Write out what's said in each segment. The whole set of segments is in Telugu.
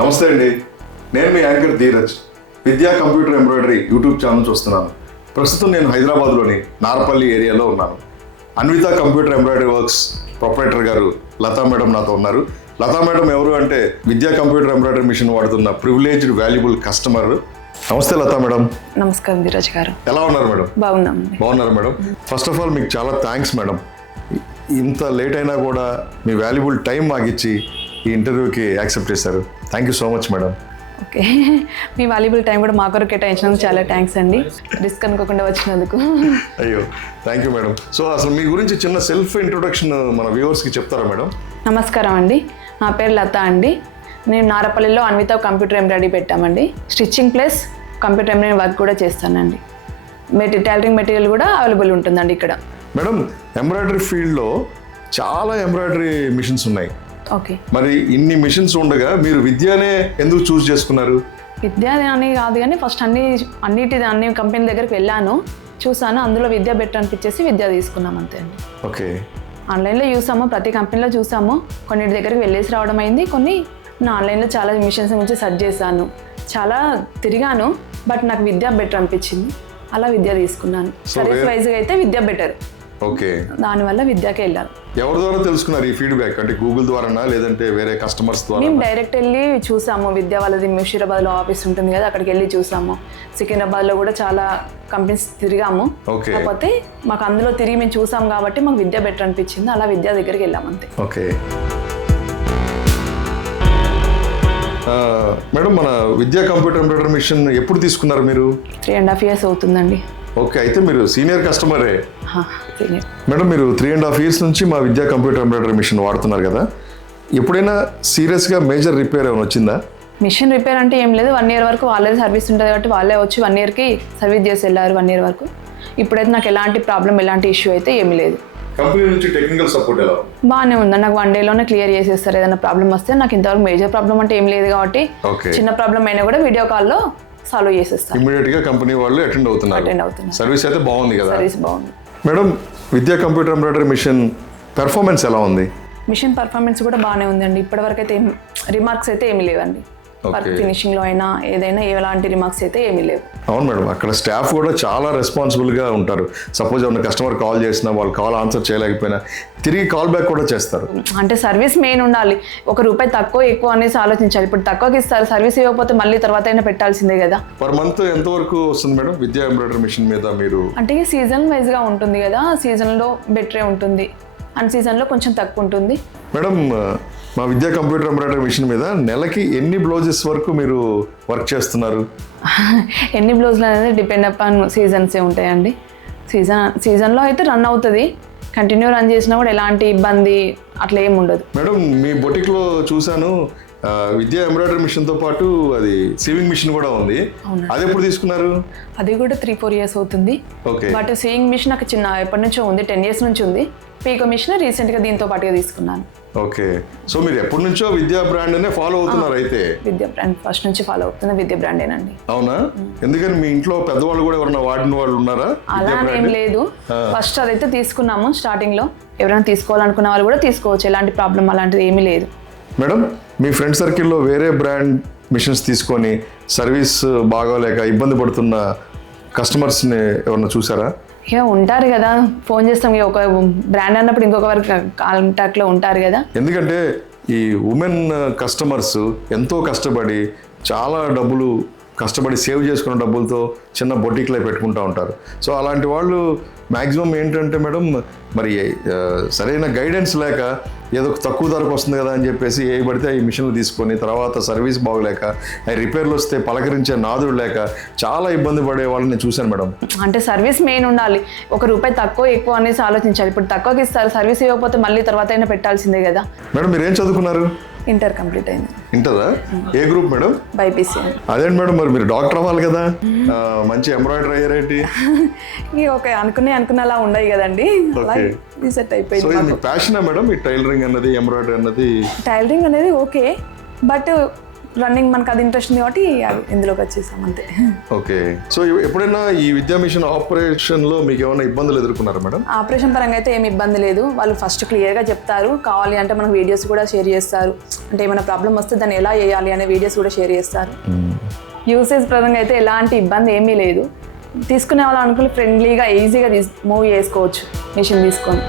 నమస్తే అండి, నేను మీ యాంకర్ ధీరజ్. విద్యా కంప్యూటర్ ఎంబ్రాయిడరీ యూట్యూబ్ ఛానల్ చూస్తున్నాను. ప్రస్తుతం నేను హైదరాబాద్లోని నారపల్లి ఏరియాలో ఉన్నాను. Anvitha computer embroidery works proprietor గారు లతా మేడం నాతో ఉన్నారు. లతా మేడం ఎవరు అంటే విద్యా కంప్యూటర్ ఎంబ్రాయిడరీ మిషన్ వాడుతున్న ప్రివిలేజ్డ్ వాల్యుబుల్ కస్టమర్. నమస్తే లతా మేడం. నమస్కారం ధీరజ్ గారు. ఎలా ఉన్నారు మేడం? బాగున్నారు మేడం. ఫస్ట్ ఆఫ్ ఆల్ మీకు చాలా థ్యాంక్స్ మేడం. ఇంత లేట్ అయినా కూడా మీ వాల్యుబుల్ టైం మాకిచ్చి ఈ ఇంటర్వ్యూకి యాక్సెప్ట్ చేశారు. Thank you so much madam. Okay, me valuable time కూడా మా కొరకు కేటాయించినందుకు చాలా థ్యాంక్స్ అండి. రిస్క్ అనుకోకుండా వచ్చినందుకు. అయ్యో, థ్యాంక్ యూ మేడం. సో అసలు మీ గురించి చిన్న సెల్ఫ్ ఇంట్రొడక్షన్ మన వ్యూవర్స్కి చెప్తారా మేడం? నమస్కారం అండి, నా పేరు లత అండి. నేను నారపల్లిలో అన్విత కంప్యూటర్ ఎంబ్రాయిడరీ పెట్టామండి. Stitching plus computer embroidery work కూడా చేస్తానండి. టైలరింగ్ మెటీరియల్ కూడా అవైలబుల్ ఉంటుందండి ఇక్కడ. మేడం, ఎంబ్రాయిడరీ ఫీల్డ్లో చాలా ఎంబ్రాయిడరీ మిషన్స్ ఉన్నాయి. ఓకే, మరి ఇన్ని మిషన్స్ ఉండగా మీరు విద్యనే ఎందుకు చూస్ చేసుకున్నారు? విద్య అని కాదు కానీ ఫస్ట్ అన్ని కంపెనీ దగ్గరికి వెళ్ళాను, చూసాను, అందులో విద్య బెటర్ అనిపించేసి విద్య తీసుకున్నాం అంతే అండి. ఓకే, ఆన్లైన్లో చూసాము, ప్రతి కంపెనీలో చూసాము, కొన్నిటి దగ్గరికి వెళ్ళేసి రావడం అయింది. కొన్ని నేను ఆన్లైన్లో చాలా మిషన్స్ గురించి సెర్చ్ చేశాను, చాలా తిరిగాను, బట్ నాకు విద్య బెటర్ అనిపించింది, అలా విద్య తీసుకున్నాను. సర్వీస్ వైజ్గా అయితే విద్య బెటర్. ఓకే, దానివల్ల విద్యకి వెళ్ళాను. ఎవరి ద్వారా తెలుసుకున్నారు ఈ ఫీడ్బ్యాక్? అంటే గూగుల్ ద్వారానా లేదంటే వేరే కస్టమర్స్ ద్వారా? మేము డైరెక్ట్ వెళ్ళి చూసాము. విద్య వాళ్ళది ముషీరాబాద్లో ఆఫీస్ ఉంటుంది కదా, అక్కడికి వెళ్ళి చూసాము. సికింద్రాబాద్లో కూడా చాలా కంపెనీస్ తిరిగాము. కాకపోతే మాకు అందులో తిరిగి మేము చూసాము కాబట్టి మాకు విద్య బెటర్ అనిపించింది, అలా విద్య దగ్గరికి వెళ్ళాము అంతే. ఓకే మేడం, మన విద్యా కంప్యూటర్ ఎంబ్రాయిడరీ మిషన్ ఎప్పుడు తీసుకున్నారు మీరు? 3.5 years అవుతుందండి. ఓకే, అయితే మీరు సీనియర్ కస్టమరే. సీనియర్. మేడం, మీరు 3.5 years నుంచి మా విద్యా కంప్యూటర్ ఎంబ్రాయిడరీ మిషన్ వాడుతున్నారు కదా, ఎప్పుడైనా సీరియస్గా మేజర్ రిపేర్ ఏమైనా వచ్చిందా? మిషన్ రిపేర్ అంటే ఏం లేదు, 1 year వరకు వాళ్ళే సర్వీస్ ఉంటుంది కాబట్టి వాళ్ళే వచ్చి 1 yearకి సర్వీస్ చేసి వెళ్ళారు. 1 year వరకు. ఇప్పుడైతే నాకు ఎలాంటి ప్రాబ్లం, ఎలాంటి ఇష్యూ అయితే ఏమీ లేదు. కంపెనీ నుంచి టెక్నికల్ సపోర్ట్ ఎలా? బాగానే ఉందండి. నాకు 1 dayలోనే క్లియర్ చేసేస్తారు ఏదైనా ప్రాబ్లం వస్తే. నాకు ఇంతవరకు మేజర్ ప్రాబ్లం అంటే ఏం లేదు కాబట్టి చిన్న ప్రాబ్లం అయినా కూడా వీడియో కాల్లో సాల్వ్ చేసేస్తారు. ఇమీడియట్ గా కంపెనీ వాళ్ళు అటెండ్ అవుతున్నారు. సర్వీస్ అయితే బాగుంది కదా? సర్వీస్ బాగుంది. మేడం, విద్యా కంప్యూటర్ ఎంబ్రాయిడరీ మిషన్ పెర్ఫార్మెన్స్ ఎలా ఉంది? మిషన్ పర్ఫార్మెన్స్ కూడా బాగానే ఉందండి. ఇప్పటివరకు అయితే రిమార్క్స్ అయితే ఏమీ లేవండి. వర్క్ ఫినిషింగ్ లో అయినా ఏదైనా ఎలాంటి రిమార్క్స్ అయితే ఏమీ లేవు. అవును మేడం, అక్కడ స్టాఫ్ కూడా చాలా రెస్పాన్సిబుల్ గా ఉంటారు. సపోజ్ ఏమైనా కస్టమర్ కాల్ చేసినా వాళ్ళు కాల్ ఆన్సర్ చేయలేకపోయినా తిరిగి కాల్ బ్యాక్ కూడా చేస్తారు. అంటే సర్వీస్ మెయిన్ ఉండాలి. ₹1 తక్కువ ఎక్కువ అనేసి ఆలోచించాలి. ఇప్పుడు తక్కువకి ఇస్తారు, సర్వీస్ ఇవ్వకపోతే మళ్ళీ తర్వాత అయినా పెట్టాల్సిందే కదా. పర్ మంత్ ఎంత వరకు వస్తుంది మేడం విద్యా ఎంబ్రాయిడరీ మిషన్ మీద మీరు? అంటే సీజన్ వైజ్ గా ఉంటుంది కదా, సీజన్ లో బెటరే ఉంటుంది, అన్ సీజన్ లో కొంచెం తక్కువ ఉంటుంది. మేడం, మా విద్యా కంప్యూటర్ ఎంబ్రాయిడరీ మిషన్ మీద నెలకి ఎన్ని బ్లౌజెస్ వరకు మీరు వర్క్ చేస్తున్నారు? ఎన్ని బ్లౌజులు అనేది డిపెండ్ అపాన్ సీజన్సే ఉంటాయండి. సీజన్లో అయితే రన్ అవుతుంది, కంటిన్యూ రన్ చేసినా కూడా ఎలాంటి ఇబ్బంది అట్లా ఏమి ఉండదు. మేడం, మీ బొటిక్లో చూశాను విద్యా ఎంబ్రాయిడరీ మిషన్తో పాటు అది సీవింగ్ మిషన్ కూడా ఉంది. అది ఎప్పుడు తీసుకున్నారు? అది కూడా 3-4 years అవుతుంది. బట్ సీవింగ్ మిషన్ నాకు ఎప్పటి నుంచో ఉంది, 10 years నుంచి ఉంది. పీకో మిషన్ రీసెంట్గా దీంతో పాటుగా తీసుకున్నాను. ఓకే, సో మీరు ఎప్పటి నుంచో విద్యా బ్రాండ్ అనే ఫాలో అవుతున్నారు? అయితే విద్యా బ్రాండ్ ఫస్ట్ నుంచి ఫాలో అవుతున్నా, విద్యా బ్రాండేనండి. అవునా? ఎందుకని మీ ఇంట్లో పెద్దవాళ్ళు కూడా ఎవరైనా వాడిన వాళ్ళు ఉన్నారా? అలా ఏం లేదు, ఫస్ట్ అదైతే తీసుకున్నాము స్టార్టింగ్ లో. ఎవరైనా తీసుకోవాలనుకున్న వాళ్ళు కూడా తీసుకోవచ్చు, ఎలాంటి ప్రాబ్లం అలాంటిది ఏమీ లేదు. మేడం, మీ ఫ్రెండ్ సర్కిల్లో వేరే బ్రాండ్ మిషన్స్ తీసుకొని సర్వీస్ బాగోలేక ఇబ్బంది పడుతున్న కస్టమర్స్ని ఎవరైనా చూసారా? ఇక ఉంటారు కదా, ఫోన్ చేస్తాం, ఒక బ్రాండ్ అన్నప్పుడు ఇంకొక వారికి కాంటాక్ట్లో ఉంటారు కదా. ఎందుకంటే ఈ ఉమెన్ కస్టమర్స్ ఎంతో కష్టపడి చాలా డబ్బులు కష్టపడి సేవ్ చేసుకున్న డబ్బులతో చిన్న బొటిక్లో పెట్టుకుంటూ ఉంటారు. సో అలాంటి వాళ్ళు మ్యాక్సిమం ఏంటంటే మేడం, మరి సరైన గైడెన్స్ లేక ఏదో తక్కువ ధరకు వస్తుంది కదా అని చెప్పేసి ఏ పడితే ఈ మిషన్లు తీసుకొని తర్వాత సర్వీస్ బాగోలేక అవి రిపేర్లు వస్తే పలకరించే నాదుడు లేక చాలా ఇబ్బంది పడే వాళ్ళని నేను చూశాను మేడం. అంటే సర్వీస్ మెయిన్ ఉండాలి. ₹1 తక్కువ ఎక్కువ అనేసి ఆలోచించాలి. ఇప్పుడు తక్కువకి ఇస్తారు, సర్వీస్ ఇవ్వకపోతే మళ్ళీ తర్వాత అయినా పెట్టాల్సిందే కదా. మేడం, మీరు ఏం చదువుకున్నారు? ఇంటర్ కంప్లీట్ అయింది. ఇంటరా? ఏ గ్రూప్ మేడం? బైపీసీ. అదేంటి మేడం, మరి మీరు డాక్టర్ అవ్వాలి కదా, మంచి ఎంబ్రాయిడరీ అయ్యారేంటి? అనుకున్నలా ఉండయి కదండి, సెట్ అయిపోయింది. మీ ప్యాషనా మేడం ఈ టైలరింగ్ అన్నది, ఎంబ్రాయిడరీ అన్నది? టైలరింగ్ అనేది ఓకే, బట్ రన్నింగ్ మనకు అది ఇంట్రెస్ట్ ఉంది కాబట్టి ఇందులోకి వచ్చేసాం అంతే. ఓకే. సో ఎప్పుడైనా ఈ విద్యా మిషన్ ఆపరేషన్లో మీకు ఏమైనా ఇబ్బందులు ఎదుర్కొన్నారా మేడం? ఆపరేషన్ పరంగా అయితే ఏమి ఇబ్బంది లేదు. వాళ్ళు ఫస్ట్ క్లియర్గా చెప్తారు, కావాలి అంటే మనకు వీడియోస్ కూడా షేర్ చేస్తారు. అంటే ఏమైనా ప్రాబ్లం వస్తే దాన్ని ఎలా చేయాలి అనే వీడియోస్ కూడా షేర్ చేస్తారు. యూసేజ్ పరంగా అయితే ఎలాంటి ఇబ్బంది ఏమీ లేదు. తీసుకునే వాళ్ళు అనుకుని ఫ్రెండ్లీగా ఈజీగా మూవ్ చేసుకోవచ్చు మిషన్ తీసుకొని.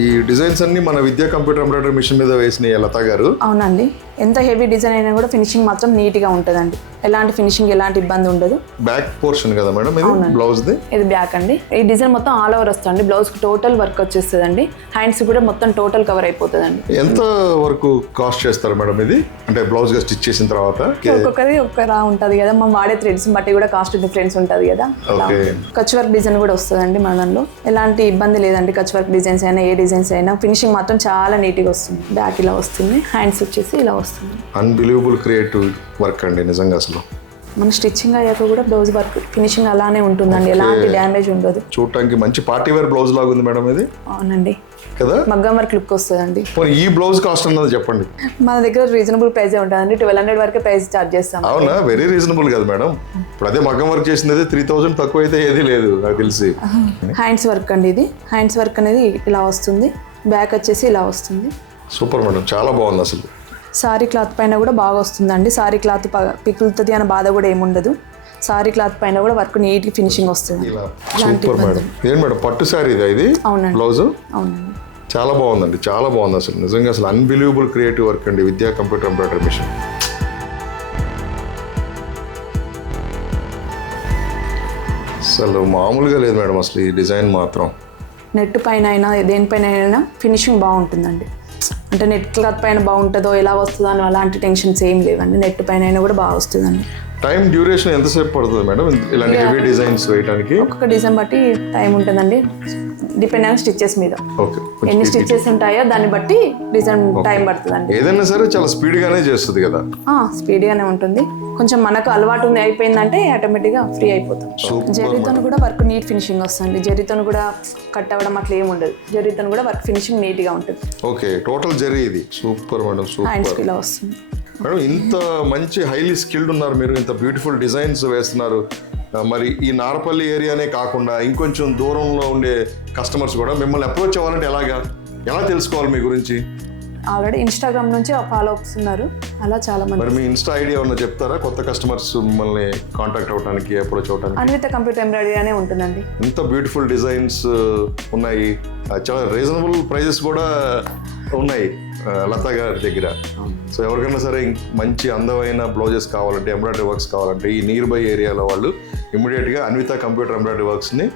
ఈ డిజైన్స్ అన్ని మన విద్యా కంప్యూటర్ ఎంబ్రాయిడరీ మిషన్ మీద వేసిన లతా గారు. అవునండి, ఎంత హెవీ డిజైన్ అయినా కూడా ఫినిషింగ్ మాత్రం నీట్గా ఉంటుందండి. ఎలాంటి ఫినిషింగ్ ఎలాంటి ఇబ్బంది ఉండదు. బ్యాక్ పోర్షన్ కదా మేడం ఇది బ్లౌజ్ ది? ఇది బ్యాక్ అండి. ఈ డిజైన్ మొత్తం ఆల్ ఓవర్ వస్తుంది. బ్లౌజ్ టోటల్ వర్క్ వచ్చేస్తుందండి. హ్యాండ్స్ కూడా మొత్తం టోటల్ కవర్ అయిపోతుందండి. ఎంత వరకు కాస్ట్ చేస్తారు మేడం ఇది, అంటే బ్లౌజ్ గా స్టిచ్ చేసిన తర్వాత? ఒక్కొక్కది ఒక్కరా ఉంటుంది కదా, మనం వాడే థ్రెడ్స్ బట్టి కూడా కాస్ట్ డిఫరెన్స్ ఉంటుంది కదా. కచ్ వర్క్ డిజైన్ కూడా వస్తుందండి మన దానిలో. ఎలాంటి ఇబ్బంది లేదండి. కచ్ వర్క్ డిజైన్స్ అయినా ఏ డిజైన్స్ అయినా ఫినిషింగ్ మాత్రం చాలా నీట్గా వస్తుంది. బ్యాక్ ఇలా వస్తుంది, హ్యాండ్స్ వచ్చేసి ఇలా వస్తుంది. అన్బిలీవబుల్ క్రియేటివ్ వర్క్ అండి నిజంగా. అసలు మన స్టిచ్చింగ్ అయ్యాక కూడా బ్లౌజ్ వర్క్ ఫినిషింగ్ అలానే ఉంటుందండి. ఎలాంటి డ్యామేజ్ ఉండదు. చూడటానికి మంచి పార్టీ వేర్ బ్లౌజ్ లాగా ఉంది మేడం ఇది. అవునండి కదా, మగ్గం వర్క్ లుక్ వస్తుందండి. ఈ బ్లౌజ్ కాస్ట్ అన్నది చెప్పండి. మన దగ్గర రీజనబుల్ ప్రైస్ ఉంటుందండి. 1200 వరకే ప్రైస్ చార్జ్ చేస్తాం. అవునా, వెరీ రీజనబుల్ కదా మేడం. ఇప్పుడు అదే మగ్గం వర్క్ చేసింది 3000 తక్కువ అయితే ఏది లేదు నాకు తెలిసి. హ్యాండ్స్ వర్క్ అండి ఇది. హ్యాండ్స్ వర్క్ అనేది ఇలా వస్తుంది, బ్యాక్ వచ్చేసి ఇలా వస్తుంది. సూపర్ మేడం, చాలా బాగుంది అసలు. సారీ క్లాత్ పైన కూడా బాగా వస్తుందండి. సారీ క్లాత్ పిక్కులుతుంది అనే బాధ కూడా ఏముండదు. సారీ క్లాత్ పైన కూడా వర్క్ నీట్ ఫినిషింగ్ వస్తుంది. Super madam. ఏం మేడం పట్టు సారీ ఇది? అవునండి, బ్లౌజ్. అవునండి, చాలా బాగుందండి, చాలా బాగుంది అసలు నిజంగా. అసలు అన్బిలీవబుల్ క్రియేటివ్ వర్క్ అండి విద్యా కంప్యూటర్ ఎంబ్రాయిడరీ మిషన్. అసలు మామూలుగా లేదు మేడం అసలు ఈ డిజైన్ మాత్రం. నెట్ పైన అయినా దేనిపైన అయినా ఫినిషింగ్ బాగుంటుందండి. అంటే నెట్ క్లాత్ పైన బాగుంటుందో ఎలా వస్తుందో అని అలాంటి టెన్షన్స్ ఏం లేవండి. నెట్ పైన అయినా కూడా బాగా వస్తుందండి. టైం డ్యూరేషన్ ఎంతసేపు పడుతుంది మేడం ఇలాంటి హెవీ డిజైన్స్ వేయడానికి? ఒక్కొక్క డిజైన్ బట్టి టైం ఉంటుందండి, డిపెండ్ అయిన స్టిచెస్ మీద. ఓకే, ఎన్ని స్టిచెస్ ఉంటాయో దాన్ని బట్టి డిజైన్ టైం పడుతుందండి. ఏదైనా సరే చాలా స్పీడ్గానే చేస్తుంది కదా? స్పీడ్గానే ఉంటుంది. కొంచెం మనకు అలవాటు ఉంది అయిపోయిందంటే ఆటోమేటిక్గా ఫ్రీ అయిపోతుంది. జరీతో కూడా వర్క్ నీట్ ఫినిషింగ్ వస్తుంది. జరీతో కూడా కట్ అవ్వడం అట్లా ఏమి ఉండదు. జరీతో కూడా వర్క్ ఫినిషింగ్ నీట్గా ఉంటుంది. ఓకే, టోటల్ జరీ ఇది. సూపర్ మేడం, హ్యాండ్స్కి సూపర్ ఇలా వస్తుంది మేడం. ఇంత మంచి హైలీ స్కిల్డ్ ఉన్నారు మీరు, ఇంత బ్యూటిఫుల్ డిజైన్స్ వేస్తున్నారు. మరి ఈ నారపల్లి ఏరియానే కాకుండా ఇంకొంచెం దూరంలో ఉండే కస్టమర్స్ కూడా మిమ్మల్ని అప్రోచ్ అవ్వాలంటే ఎలా తెలుసుకోవాలి మీ గురించి? ఆల్రెడీ ఇన్స్టాగ్రామ్ నుంచి ఫాలో అప్స్ ఉన్నారు, అలా చాలా మంది. మరి మీ ఇన్స్టా ఐడి ఏమన్నా చెప్తారా కొత్త కస్టమర్స్ మిమ్మల్ని కాంటాక్ట్ అవ్వడానికి, అప్రోచ్ అవ్వడానికి? అన్విత కంప్యూటర్ ఎంబ్రాయిడరీ అనే ఉంటుందండి. ఇంత బ్యూటిఫుల్ డిజైన్స్ ఉన్నాయి, చాలా రీజనబుల్ ప్రైజెస్ కూడా ఉన్నాయి లతా గారి దగ్గర. సో ఎవరికైనా సరే మంచి అందమైన బ్లౌజెస్ కావాలంటే, ఎంబ్రాయిడరీ వర్క్స్ కావాలంటే ఈ నియర్ బై ఏరియాలో వాళ్ళు ఇమ్మీడియట్గా అన్విత కంప్యూటర్ ఎంబ్రాయిడరీ వర్క్స్ని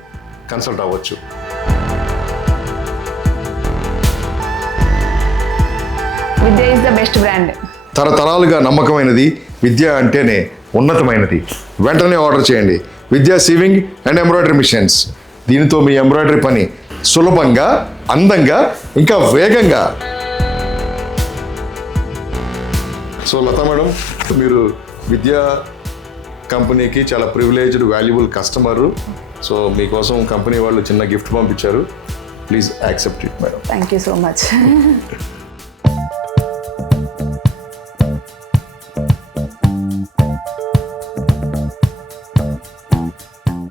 కన్సల్ట్ అవ్వచ్చు. విద్య ఈజ్ ద బెస్ట్ బ్రాండ్. తరతరాలుగా నమ్మకమైనది విద్య అంటేనే ఉన్నతమైనది. వెంటనే ఆర్డర్ చేయండి విద్యా సీవింగ్ అండ్ ఎంబ్రాయిడరీ మిషన్స్. దీనితో మీ ఎంబ్రాయిడరీ పని సులభంగా, అందంగా, ఇంకా వేగంగా. సో లతా మేడం, మీరు విద్యా కంపెనీకి చాలా ప్రివిలేజ్డ్ వాల్యుబుల్ కస్టమరు. సో మీకోసం కంపెనీ వాళ్ళు చిన్న గిఫ్ట్ పంపించారు. Please accept it madam. Thank you so much.